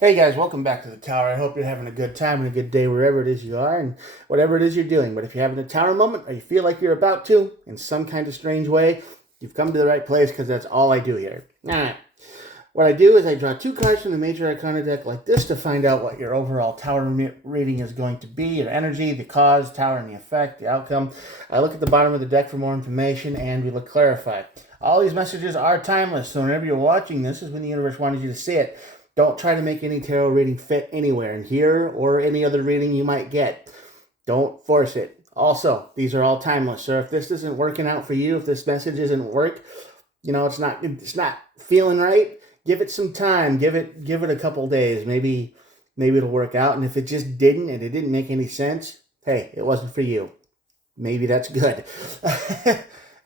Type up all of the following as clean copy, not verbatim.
Hey guys, welcome back to the tower. I hope you're having a good time and a good day wherever it is you are and whatever it is you're doing. But if you're having a tower moment or you feel like you're about to in some kind of strange way, you've come to the right place because that's all I do here. All right. What I do is I draw two cards from the Major Arcana deck like this to find out what your overall tower reading is going to be, your energy, the cause, tower, and the effect, the outcome. I look at the bottom of the deck for more information and we look clarify. All these messages are timeless, so whenever you're watching this is when the universe wanted you to see it. Don't try to make any tarot reading fit anywhere in here or any other reading you might get. Don't force it. Also, these are all timeless. So if this isn't working out for you, if this message isn't work, it's not feeling right, give it some time. Give it a couple days. Maybe it'll work out. And if it just didn't and it didn't make any sense, hey, it wasn't for you. Maybe that's good.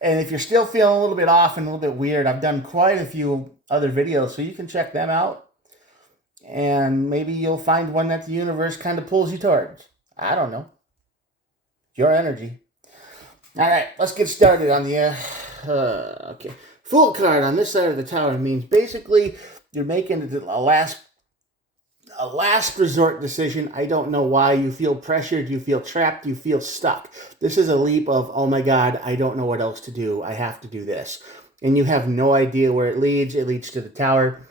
And if you're still feeling a little bit off and a little bit weird, I've done quite a few other videos, so you can check them out and maybe you'll find one that the universe kind of pulls you towards. I don't know. Your energy. All right, let's get started on the. Okay. Fool card on this side of the tower means basically you're making a last resort decision. I don't know why. You feel pressured, you feel trapped, you feel stuck. This is a leap of, oh my God, I don't know what else to do. I have to do this. And you have no idea where it leads. It leads to the tower.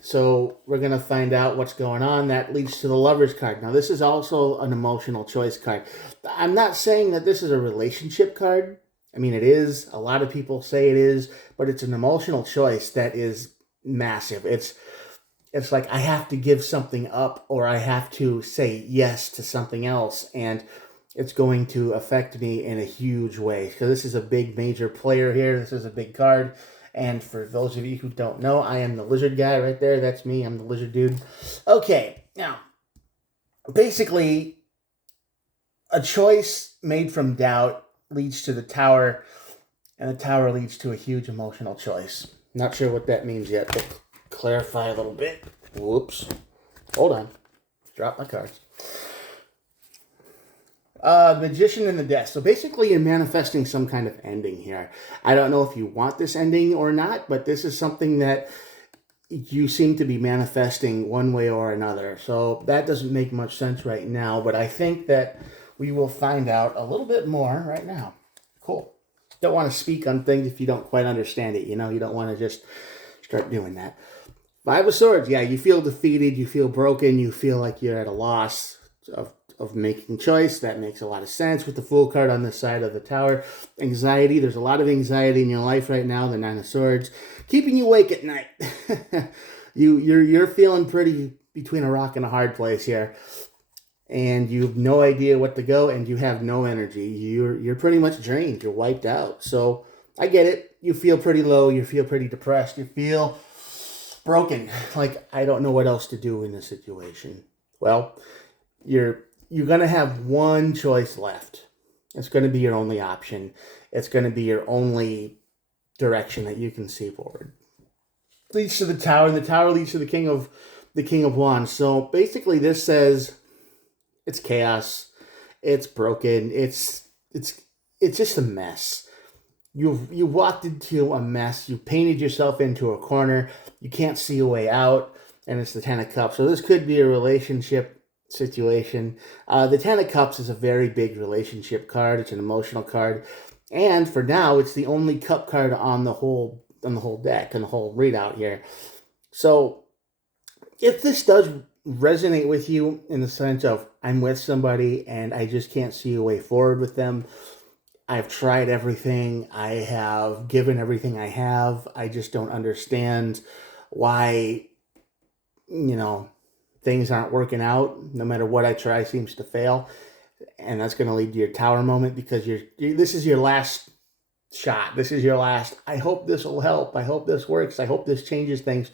So we're going to find out what's going on. That leads to the Lover's card. Now, this is also an emotional choice card. I'm not saying that this is a relationship card. I mean, it is. A lot of people say it is, but it's an emotional choice that is massive. It's like I have to give something up or I have to say yes to something else, and it's going to affect me in a huge way. Because this is a big major player here. This is a big card. And for those of you who don't know, I am the lizard guy right there. That's me. I'm the lizard dude. Okay, now, basically, a choice made from doubt leads to the tower, and the tower leads to a huge emotional choice. Not sure what that means yet, but clarify a little bit. Whoops. Hold on. Drop my cards. Magician in the Death. So basically, you're manifesting some kind of ending here. I don't know if you want this ending or not, but this is something that you seem to be manifesting one way or another. So that doesn't make much sense right now, but I think that we will find out a little bit more right now. Cool. Don't want to speak on things if you don't quite understand it. You know, you don't want to just start doing that. Five of Swords. Yeah, you feel defeated. You feel broken. You feel like you're at a loss of making choice. That makes a lot of sense with the Fool card on this side of the tower. Anxiety. There's a lot of anxiety in your life right now. The Nine of Swords keeping you awake at night. You're feeling pretty between a rock and a hard place here, and you have no idea what to go, and you have no energy. You're pretty much drained. You're wiped out. So I get it. You feel pretty low. You feel pretty depressed. You feel broken. Like I don't know what else to do in this situation. Well, you're going to have one choice left. It's going to be your only option. It's going to be your only direction that you can see forward. Leads to the tower, and the tower leads to the King of Wands. So basically, this says it's chaos, it's broken, it's just a mess. You walked into a mess. You painted yourself into a corner. You can't see a way out, and it's the Ten of Cups. So this could be a relationship situation. The Ten of Cups is a very big relationship card. It's an emotional card, and for now, it's the only cup card on the whole deck and the whole readout here. So if this does resonate with you in the sense of I'm with somebody and I just can't see a way forward with them. I've tried everything. I have given everything I have. I just don't understand why, you know, things aren't working out. No matter what I try seems to fail. And that's going to lead to your tower moment because this is your last shot. This is your last. I hope this will help. I hope this works. I hope this changes things.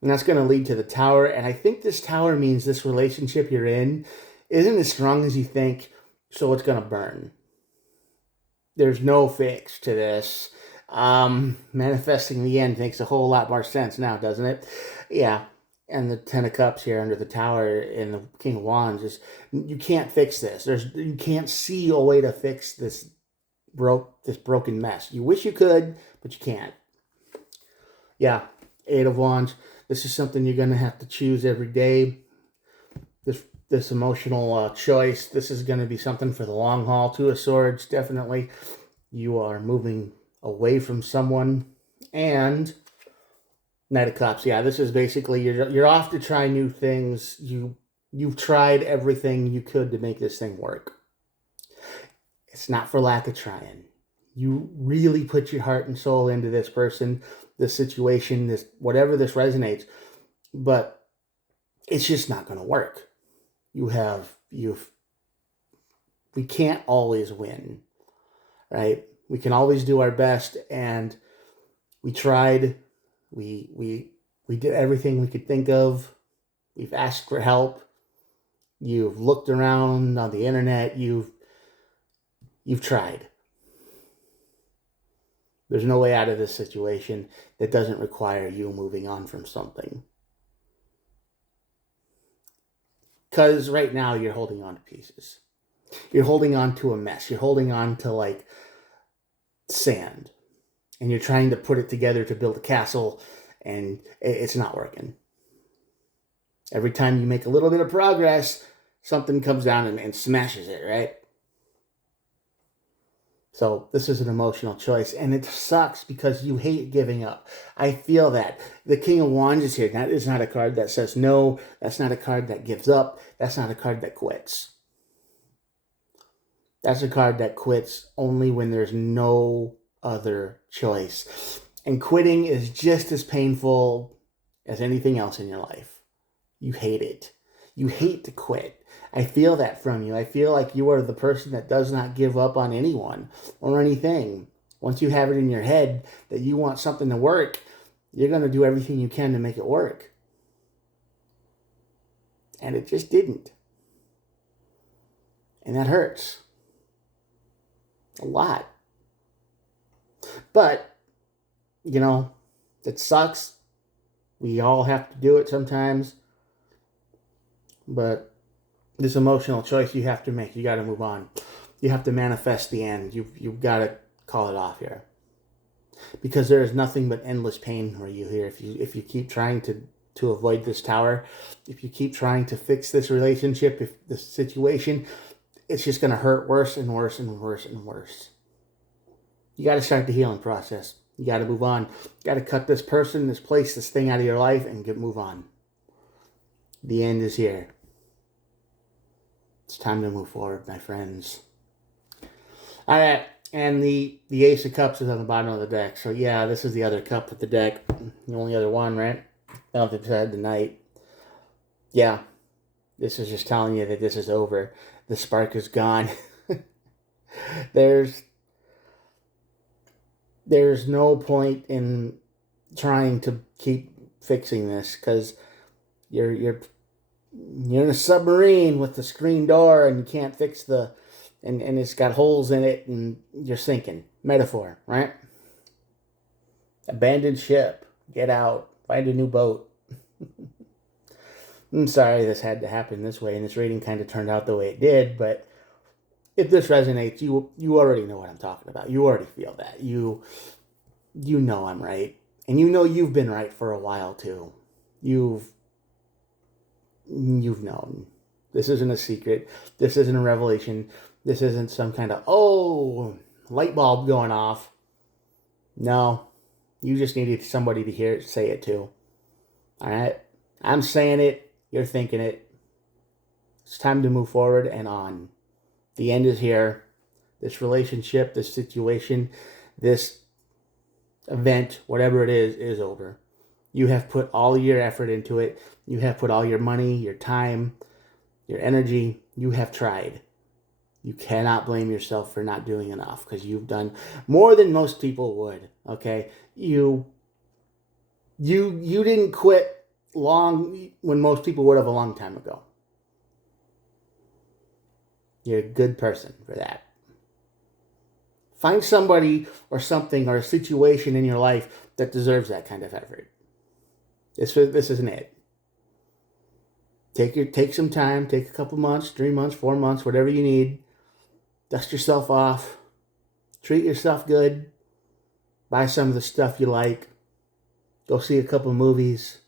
And that's going to lead to the tower. And I think this tower means this relationship you're in isn't as strong as you think. So it's going to burn. There's no fix to this. Manifesting the end makes a whole lot more sense now, doesn't it? Yeah. And the Ten of Cups here under the tower and the King of Wands is you can't fix this. You can't see a way to fix this broken mess. You wish you could, but you can't. Yeah. Eight of Wands. This is something you're going to have to choose every day. This emotional choice. This is going to be something for the long haul. Two of Swords, definitely. You are moving away from someone. And Knight of Cups. Yeah, this is basically you're off to try new things. You've tried everything you could to make this thing work. It's not for lack of trying. You really put your heart and soul into this person, this situation, this whatever this resonates, but it's just not going to work. We can't always win, right? We can always do our best, and we tried. We did everything we could think of. We've asked for help. You've looked around on the internet. You've tried. There's no way out of this situation that doesn't require you moving on from something. Because right now you're holding on to pieces. You're holding on to a mess. You're holding on to like sand. And you're trying to put it together to build a castle, and it's not working. Every time you make a little bit of progress, something comes down and smashes it, right? So this is an emotional choice, and it sucks because you hate giving up. I feel that. The King of Wands is here. That is not a card that says no. That's not a card that gives up. That's not a card that quits. That's a card that quits only when there's no other choice. And quitting is just as painful as anything else in your life. You hate it. You hate to quit. I feel that from you. I feel like you are the person that does not give up on anyone or anything. Once you have it in your head that you want something to work, you're going to do everything you can to make it work. And it just didn't. And that hurts. A lot. But, you know, it sucks. We all have to do it sometimes. But this emotional choice you have to make. You got to move on. You have to manifest the end. You've got to call it off here. Because there is nothing but endless pain for you here. If you keep trying to avoid this tower, if you keep trying to fix this relationship, if this situation, it's just going to hurt worse and worse and worse and worse. You got to start the healing process. You got to move on. You got to cut this person, this place, this thing out of your life and move on. The end is here. It's time to move forward, my friends. All right, and the Ace of Cups is on the bottom of the deck. So yeah, this is the other cup of the deck. The only other one, right? I don't think it's had the Knight. Yeah, this is just telling you that this is over. The spark is gone. There's no point in trying to keep fixing this because you're in a submarine with the screen door and you can't fix and it's got holes in it and you're sinking. Metaphor, right? Abandoned ship. Get out. Find a new boat. I'm sorry this had to happen this way and this reading kind of turned out the way it did, but if this resonates, you already know what I'm talking about. You already feel that. You know I'm right. And you know you've been right for a while too. You've known. This isn't a secret. This isn't a revelation. This isn't some kind of, light bulb going off. No. You just needed somebody to say it to. All right? I'm saying it. You're thinking it. It's time to move forward and on. The end is here. This relationship, this situation, this event, whatever it is over. You have put all your effort into it. You have put all your money, your time, your energy. You have tried. You cannot blame yourself for not doing enough because you've done more than most people would. Okay? You didn't quit long when most people would have a long time ago. You're a good person for that. Find somebody or something or a situation in your life that deserves that kind of effort. This isn't it. Take some time. Take a couple months, 3 months, 4 months, whatever you need. Dust yourself off. Treat yourself good. Buy some of the stuff you like. Go see a couple movies.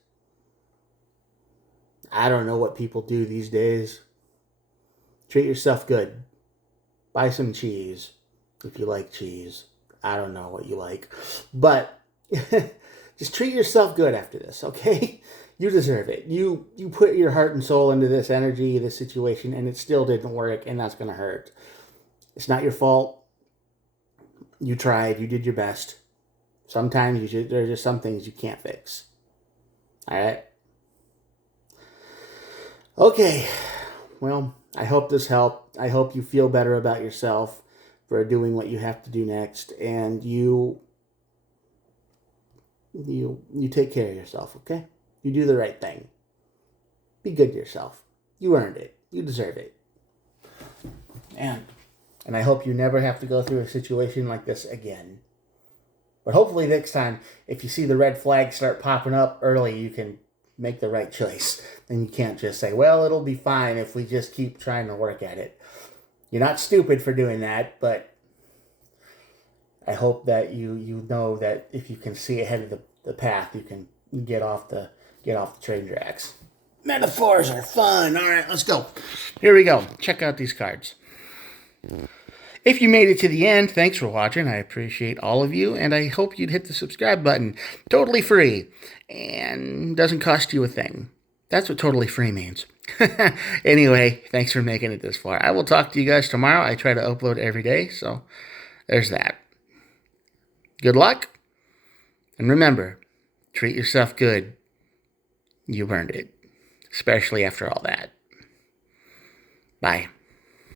I don't know what people do these days. Treat yourself good. Buy some cheese if you like cheese. I don't know what you like. But just treat yourself good after this, okay? You deserve it. You put your heart and soul into this energy, this situation, and it still didn't work, and that's going to hurt. It's not your fault. You tried. You did your best. Sometimes there's just some things you can't fix. All right? Okay. Well, I hope this helped. I hope you feel better about yourself for doing what you have to do next, and you take care of yourself, okay? You do the right thing. Be good to yourself. You earned it. You deserve it. And I hope you never have to go through a situation like this again. But hopefully next time, if you see the red flags start popping up early, you can make the right choice. And you can't just say, well, it'll be fine if we just keep trying to work at it. You're not stupid for doing that, but I hope that you know that if you can see ahead of the path, you can get off the train tracks. Metaphors are fun. All right, let's go. Here we go. Check out these cards. If you made it to the end, thanks for watching. I appreciate all of you, and I hope you'd hit the subscribe button. Totally free, and doesn't cost you a thing. That's what totally free means. Anyway, thanks for making it this far. I will talk to you guys tomorrow. I try to upload every day, so there's that. Good luck, and remember, treat yourself good. You've earned it, especially after all that. Bye.